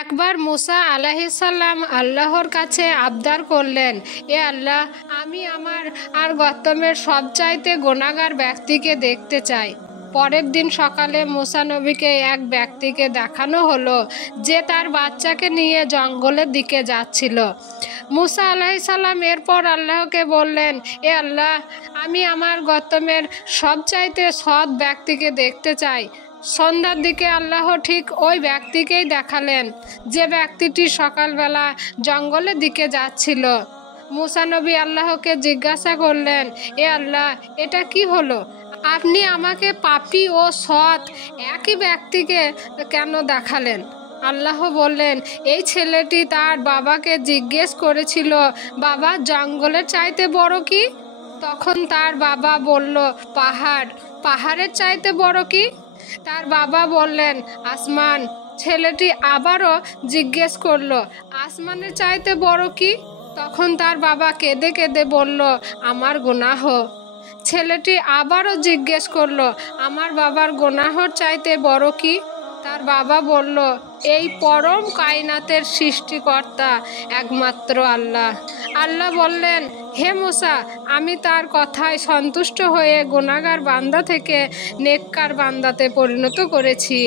একবার মুসা আলাইহিস সালাম আল্লাহর কাছে আবদার করলেন, এ আল্লাহ, আমি আমার গতমের সবচাইতে গুনাহগার ব্যক্তিকে দেখতে চাই। পরের দিন সকালে মুসা নবীকে এক ব্যক্তিকে দেখানো হলো যে তার বাচ্চাকে নিয়ে জঙ্গলের দিকে যাচ্ছিল। মুসা আলাইহিস সালাম এরপর আল্লাহকে বললেন, এ আল্লাহ, আমি আমার গতমের সবচাইতে সৎ ব্যক্তিকে দেখতে চাই। সন্ধ্যার দিকে আল্লাহ ঠিক ওই ব্যক্তিকেই দেখালেন, যে ব্যক্তিটি সকালবেলা জঙ্গলের দিকে যাচ্ছিল। মুসা নবী আল্লাহকে জিজ্ঞাসা করলেন, এ আল্লাহ, এটা কি হলো? আপনি আমাকে পাপী ও সৎ একই ব্যক্তিকে কেন দেখালেন? আল্লাহ বললেন, এই ছেলেটি তার বাবাকে জিজ্ঞেস করেছিল, বাবা, জঙ্গলের চাইতে বড় কি? তখন তার বাবা বলল, পাহাড়। পাহাড়ের চাইতে বড় কি? তার বাবা বললেন, আসমান। ছেলেটি আবারও জিজ্ঞেস করলো, আসমানের চাইতে বড় কি? তখন তার বাবা কেঁদে কেঁদে বলল, আমার গুনাহ। ছেলেটি আবারও জিজ্ঞেস করলো, আমার বাবার গুনাহর চাইতে বড় কি? তার বাবা বলল, এই পরম কায়নাতের সৃষ্টিকর্তা একমাত্র আল্লাহ। আল্লাহ বললেন, হে মুসা, আমি তার কথায় সন্তুষ্ট হয়ে গুনাহগার বান্দা থেকে নেককার বান্দাতে পরিণত করেছি।